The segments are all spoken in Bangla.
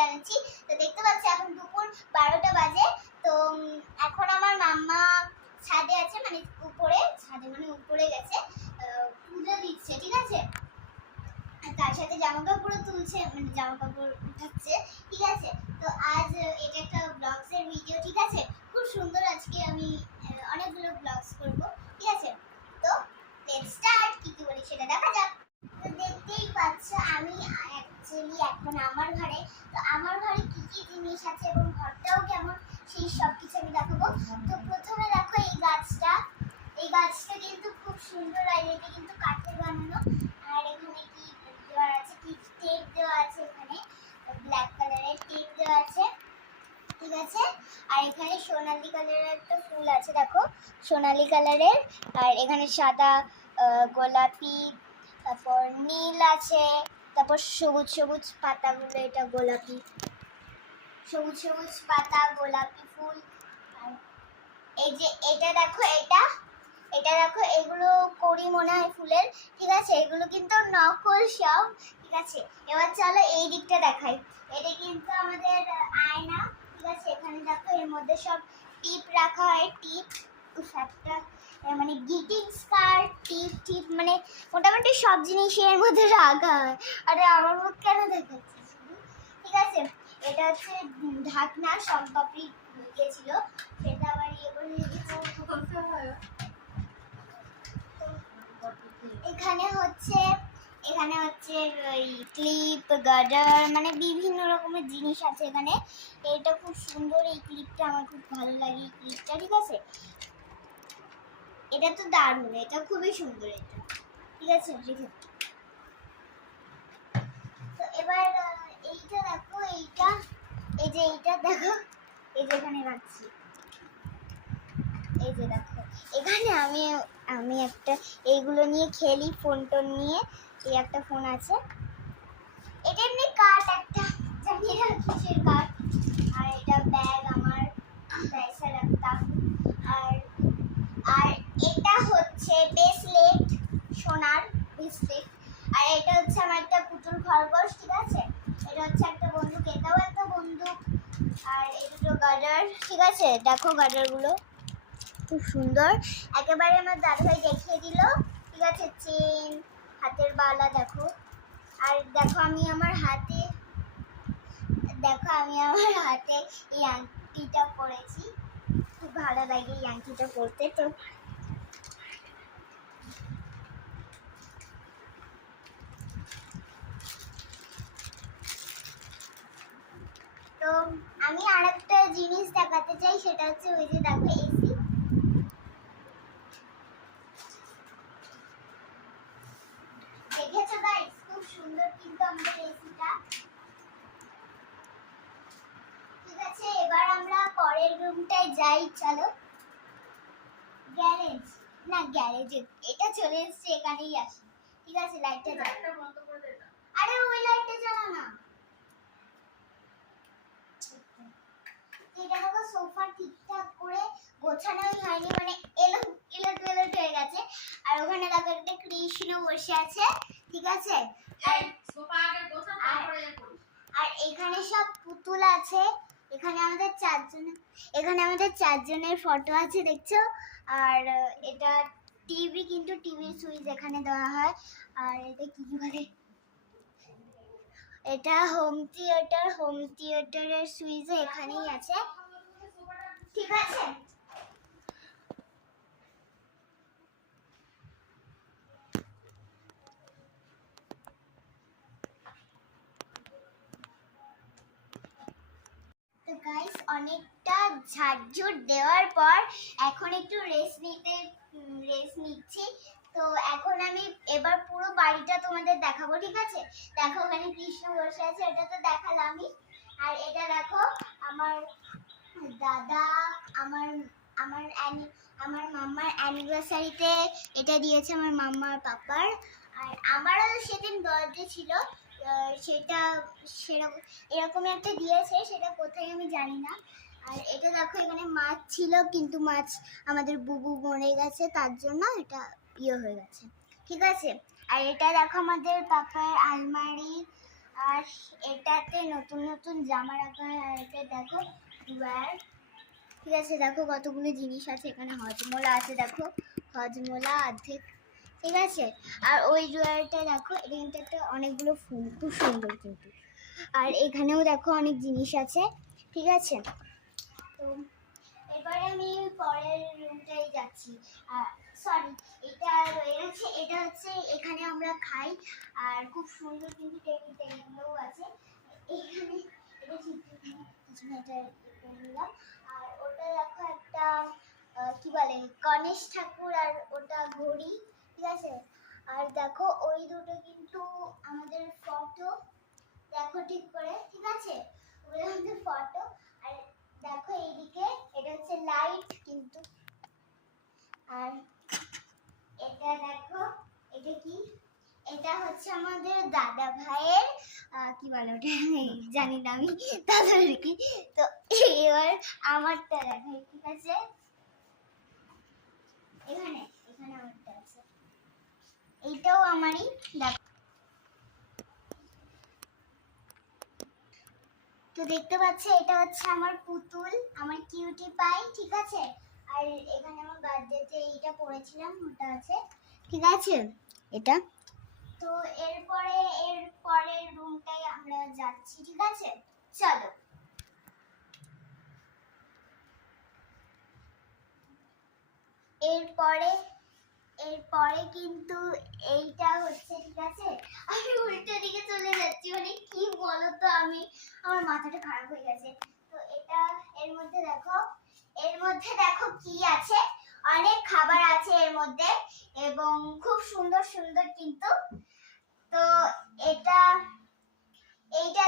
জানাচ্ছি। তো দেখতে পাচ্ছি এখন দুপুর 12টা বাজে। তো এখন আমার মাম্মা ছাদে আছে, মানে উপরে, ছাদে মানে উপরে গেছে, পূজা দিচ্ছে, ঠিক আছে। তার সাথে জামা কাপড়ও তুলছে, মানে জামা কাপড় উঠাচ্ছে, ঠিক আছে। তো আজ এটা একটা ব্লগসের ভিডিও, ঠিক আছে। খুব সুন্দর, আজকে আমি অনেকগুলো ব্লগস করব, ঠিক আছে। তো লেটস স্টার্ট, কি কি বলি সেটা দেখা যাক। তো দেখতেই পাচ্ছ আমি অ্যাকচুয়ালি এখন আমার ঘরে। তো আমার ঘরে কি কি জিনিস আছে এবং ঘরটাও কেমন, সেই সব কিছু আমি দেখাবো। তো প্রথমে দেখো এই গাছটা, এই গাছটা কিন্তু খুব সুন্দর, আর এটা কিন্তু কাঠের বানানো। আর এখানে কি দেওয়া আছে, কি টেপ দেওয়া আছে, এখানে ব্ল্যাক কালারের টেপ দেওয়া আছে, ঠিক আছে। আর এখানে সোনালী কালারের একটা ফুল আছে, দেখো সোনালী কালারের। আর এখানে সাদা, গোলাপি, তারপর নীল আছে, তারপর সবুজ সবুজ পাতাগুলো, এটা গোলাপি, সবুজ সবুজ পাতা, গোলাপি ফুল। আর এই যে এটা দেখো, এটা দেখো, এগুলো কড়ি মনে হয় ফুলের, ঠিক আছে। এগুলো কিন্তু নকল সব, ঠিক আছে। এবার চলো এই দিকটা দেখাই। এটা কিন্তু আমাদের আয়না, ঠিক আছে। এখানে দেখো এর মধ্যে সব টিপ রাখা হয়, টিপ, একটা মানে গ্রিটিং কার্ড, টিপ টিপ, মানে মোটামুটি সব জিনিসই এর মধ্যে রাখা হয়। আরে আমার মুখ কেন দেখাচ্ছিস, ঠিক আছে। এটা হচ্ছে ঢাকনা, সম্পাপড়ি ঢুকেছিল, সেটা আবার ইয়ে করে এখানে হচ্ছে ওই ক্লিপ, গার্ডার, মানে বিভিন্ন রকমের জিনিস আছে এখানে। এটা খুব সুন্দর, এই ক্লিপটা আমার খুব ভালো লাগে, এই ক্লিপটা, ঠিক আছে। এটা তো দারুণ, এটা খুবই সুন্দর, এটা, ঠিক আছে। তো এবার এইটা দেখো, এইটা, এই যে এইটা দেখো, এই যে এখানে রাখছি, এই যে দেখো এখানে আমি একটা এইগুলো নিয়ে খেলি, ফোন টোন নিয়ে। এই একটা ফোন আছে, এটা এমনি কাঠ, একটা জানি না কিসের কাঠ। আর এটা ব্যাগ, আমার পয়সা রাখতাম। আর আর এটা হচ্ছে ব্রেসলেট, সোনার ব্রেসলেট। আর এটা হচ্ছে আমার একটা পুতুল খরগোশ, ঠিক আছে। এটা হচ্ছে একটা বন্দুক, এটাও একটা বন্দুক। আর এই দুটো গার্ডার, ঠিক আছে। দেখো গার্ডারগুলো খুব সুন্দর, একেবারে আমার দাদাভাই দেখিয়ে দিল, ঠিক আছে। চেন, হাতের বালা দেখো। আর দেখো আমি আমার হাতে এই আংটিটা পরেছি, খুব ভালো লাগে এই আংটিটা পরতে। তো আমি আরেকটা জিনিস দেখাতে চাই, সেটা হচ্ছে ওই যে দেখো এসি, দেখেছো গাইস, খুব সুন্দর কিন্তু আমাদের এসিটা, ঠিক আছে। এবার আমরা পরের রুমটায় যাই, চলো। গ্যারেজ, না গ্যারেজে এটা চলে এসেছে, এখানেই আসি, ঠিক আছে। লাইটটা বন্ধ করে দে। আরে ওই লাইটটা জ্বালা না। এটা দেখো সোফা ঠিকঠাক করে গোছানোই হয়নি, মানে এলোট হয়ে গেছে। আর ওখানে দেখো একটা কৃষ্ণ বসে আছে, ঠিক আছে। আর এখানে সব পুতুল আছে। এখানে আমাদের চারজনের ফটো আছে, দেখছো। আর এটা টিভি, কিন্তু টিভির সুইচ এখানে দেওয়া হয়। আর এটা কি বলে, এটা হোম থিয়েটারের সুইচ এখানেই আছে, ঠিক আছে। তো গাইস, অনেকটা ঝাড়ঝুট দেওয়ার পর এখন একটু রেস্ট নিচ্ছি। তো এখন আমি এবার পুরো বাড়িটা তোমাদের দেখাবো, ঠিক আছে। দেখো ওখানে কৃষ্ণ বসে আছে, এটা তো দেখালামই। আর এটা দেখো আমার দাদা, আমার আমার আমার মাম্মার অ্যানিভার্সারিতে এটা দিয়েছে আমার মাম্মার পাপার। আর আমারও সেদিন বার্থডে ছিল, সেটা সেরকম এরকম একটা দিয়েছে, সেটা কোথায় আমি জানি না। আর এটা দেখো এখানে মাছ ছিল, কিন্তু মাছ আমাদের বুবু মরে গেছে, তার জন্য এটা হয়ে গেছে। ঠিক আছে। আর এটা দেখো আমাদের পাপার আলমারি, আর এটাতে নতুন নতুন জামা রাখা হয়। আর এটা দেখো ড্রয়ার। ঠিক আছে, দেখো কতগুলো জিনিস আছে এখানে। হজমোলা আছে, দেখো হজমোলা অর্ধেক। ঠিক আছে। আর ওই ড্রয়ারটা দেখো, এটা কিন্তু একটা অনেকগুলো ফুল, খুব সুন্দর কিন্তু। আর এখানেও দেখো অনেক জিনিস আছে। ঠিক আছে। তো এবারে আমি পরের রুমটাই যাচ্ছি। সরি, এটা রয়ে গেছে, এটা হচ্ছে এখানে আমরা খাই। আর খুব সুন্দর কিন্তু টেবিলগুলোও আছে এখানে। এটা এটা নিলাম। আর ওটা দেখো একটা কি বলে গণেশ ঠাকুর, আর ওটা ঘড়ি। ঠিক আছে। আর দেখো ওই দুটো কিন্তু আমাদের ফটো, দেখো ঠিক করে। ঠিক আছে, ওগুলো আমাদের ফটো। আর দেখো এইদিকে এটা হচ্ছে লাইট কিন্তু। আর এটা দেখো, এটা কি, এটা হচ্ছে আমাদের দাদা ভাইয়ের কি বলে ওটা জানি না আমি, দাদার কি। তো এবার আমারটা দেখাই। ঠিক আছে, এখানে এখানে আমারটা আছে, এইটাও আমারই। দেখো, তো দেখতে পাচ্ছ এটা হচ্ছে আমার পুতুল, আমার কিউটি পাই। ঠিক আছে। আর এখানে আমার বার্থডেতে এইটা পরেছিলাম, ওটা আছে। ঠিক আছে, এটা। তো এর পরের রুমটাই আমরা যাচ্ছি। ঠিক আছে, চলো। এরপরে কিন্তু এইটা হচ্ছে। ঠিক আছে, আমি উল্টো দিকে চলে যাচ্ছি, মানে কি বলতো, আমার মাথাটা খারাপ হয়ে গেছে। তো এটা এর মধ্যে দেখো কি আছে, অনেক খাবার আছে এর মধ্যে, এবং খুব সুন্দর সুন্দর কিন্তু। তো এইটা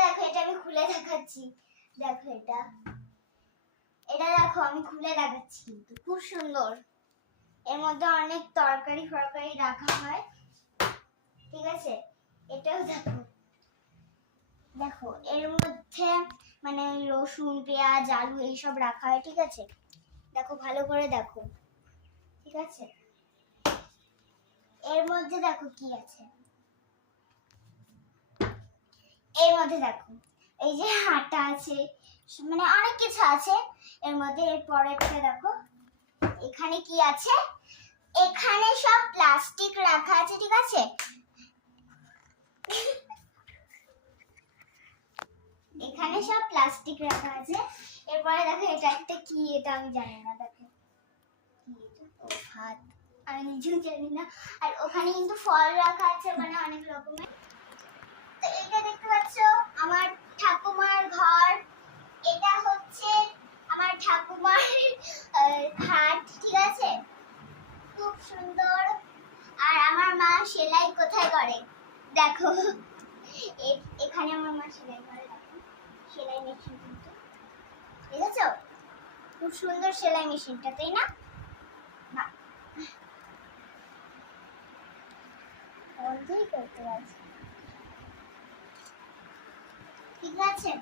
দেখো, এটা আমি খুলে দেখাচ্ছি। দেখো এটা দেখো, আমি খুলে দেখাচ্ছি, কিন্তু খুব সুন্দর। এর মধ্যে অনেক তরকারি ফরকারি রাখা হয়। ঠিক আছে, এটাও দেখো। দেখো এর মধ্যে মানে রসুন, পেঁয়াজ, আলু এইসব রাখা হয়। ঠিক আছে, দেখো ভালো করে দেখো। ঠিক আছে, এর মধ্যে দেখো কি আছে। এর মধ্যে দেখো এই যে আটা আছে, মানে অনেক কিছু আছে এর মধ্যে। এর পরেরটা দেখো, এখানে কি আছে, এখানে সব প্লাস্টিক রাখা আছে। ঠিক আছে, এখানে সব প্লাস্টিক রাখা আছে। এরপরে দেখো এটা একটা কি, এটা আমি জানি না। দেখো কি এটা, ও ভাত, আমি নিজেও জানি না। আর ওখানে কিন্তু ফল রাখা আছে, মানে অনেক রকমের। তো এটা দেখতে পাচ্ছ আমার ঠাকুমার ঘর, এটা হচ্ছে আমার ঠাকুমার খাট। ঠিক আছে, খুব সুন্দর। আর আমার মা সেলাই কোথায় করে দেখো, এখানে আমার মা সেলাই করে। দেখো সেলাই মেশিন কিন্তু, দেখেছো খুব সুন্দর সেলাই মেশিনটা, তাই না? বন্ধই করতে পারছি। ঠিক আছে,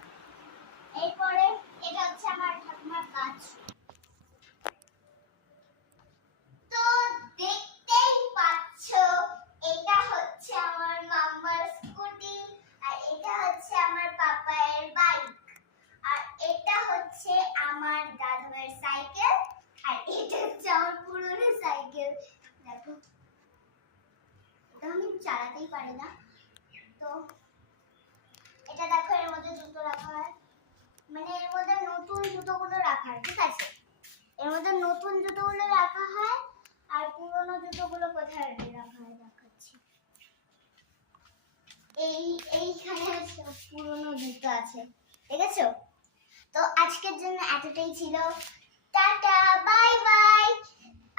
এরপরে এটা হচ্ছে আমার ঠাকুমার কাজ। তো দেখতেই পাচ্ছ, এটা হচ্ছে আমার মাম্মার স্কুটি, আর এটা হচ্ছে আমার পাপায়ের বাইক, আর এটা হচ্ছে আমার দাদুর সাইকেল, আর এটা হচ্ছে আমার পুরনো সাইকেল। দেখো এটা আমি চালাতেই পারি না। তো এটা দেখো, এর মধ্যে জুতো রাখা হয়, মানে এর মধ্যে নতুন জুতোগুলো রাখা হয়। ঠিক আছে, এর মধ্যে নতুন জুতোগুলো রাখা হয়, আর পুরনো জুতোগুলো কোথায় রাখা হয় দেখাচ্ছি। এইখানে পুরনো জুতো আছে, দেখেছো? তো আজকের জন্য এতটাই ছিল। Tata, bye bye.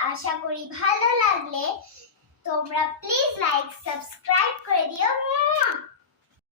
আশা করি ভালো লাগলে তোমরা প্লিজ লাইক সাবস্ক্রাইব করে দিও।